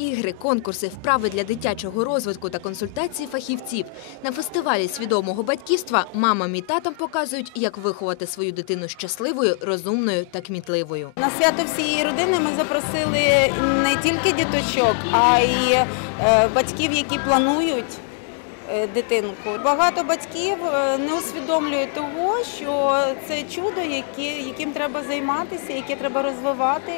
ігри, конкурси, вправи для дитячого розвитку та консультації фахівців. На фестивалі свідомого батьківства мамам і татам показують, як виховати свою дитину щасливою, розумною та кмітливою. На свято всієї родини ми запросили не тільки діточок, а й е, батьків, які планують е, дитинку. Багато батьків е, не усвідомлюють того, що це чудо, яким треба займатися, яке треба розвивати,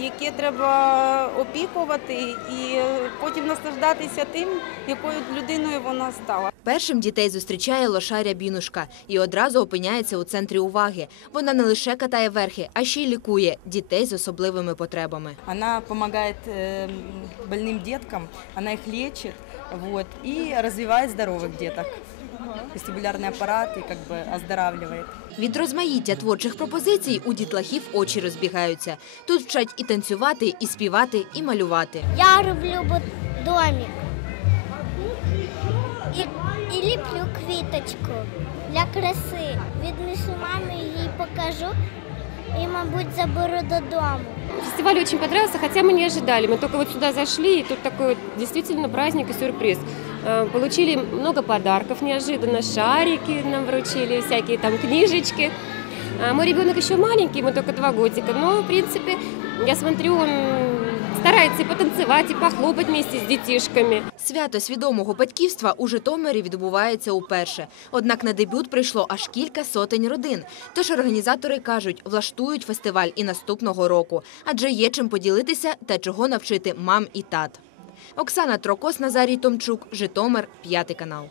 яке треба опікувати і е, потім наслаждатися тим, якою людиною вона стала. Першим дітей зустрічає лошаря Бінушка і одразу опиняється у центрі уваги. Вона не лише катає верхи, а ще й лікує дітей з особливими потребами. Она помогает э, больным деткам, она их лечит вот, и развивает здоровых деток. Вестибулярный апарат і как би, оздоравлює. Від розмаїття творчих пропозицій у дітлахів очі розбігаються. Тут вчать і танцювати, і співати, і малювати. Я роблю домик. І, і ліплю квіточку для краси. Віднесу мамі, їй покажу і, мабуть, заберу додому. Фестиваль очень понравился, хотя мы не ожидали. Мы только вот сюда зашли, и тут такой вот действительно праздник и сюрприз. Э, Получили много подарков неожиданно, шарики нам вручили, всякие там книжечки. А Мой ребенок еще маленький, ему только два годика, но, в принципе, я смотрю, он старается и потанцевать, и похлопать вместе с детишками. Свято свідомого батьківства у Житомирі відбувається уперше. Однак на дебют прийшло аж кілька сотень родин. Тож організатори кажуть, влаштують фестиваль і наступного року, адже є чим поділитися та чого навчити мам і тат. Оксана Трокос, Назарій Томчук, Житомир, п'ятий канал.